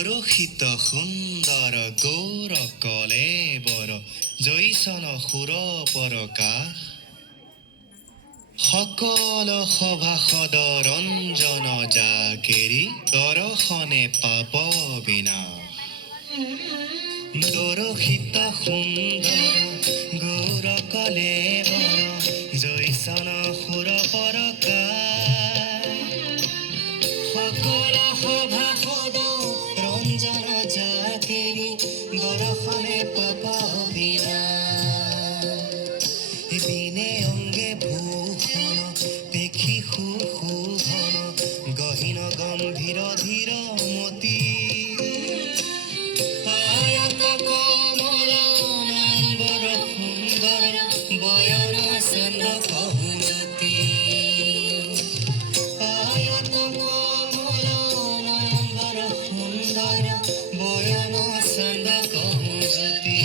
দৰশিত সুন্দৰ গৌৰ কলেবৰ জৈচন সুৰ পৰকাশ সকল সভাসদ ৰঞ্জন জাকেৰি দৰ্শনে পাপ বিনাশ দৰশিত সুন্দৰ গৌৰ কলেবৰ জৈচন সুৰ পৰকাশ সকল সভাসদ ৰঞ্জন জাকেৰি দৰ্শনে পাপ বিনাশ বিনে অঙ্গে ভূষণ দেখি সুশোভন গহীন গম্ভীর ধীর মতি আয়ত কমল নম্বর সুন্দর বয়ন চন্দ্র কহুজতি আয়ত কমল নম্বর সুন্দর বয়ন চন্দ্র কহুজতি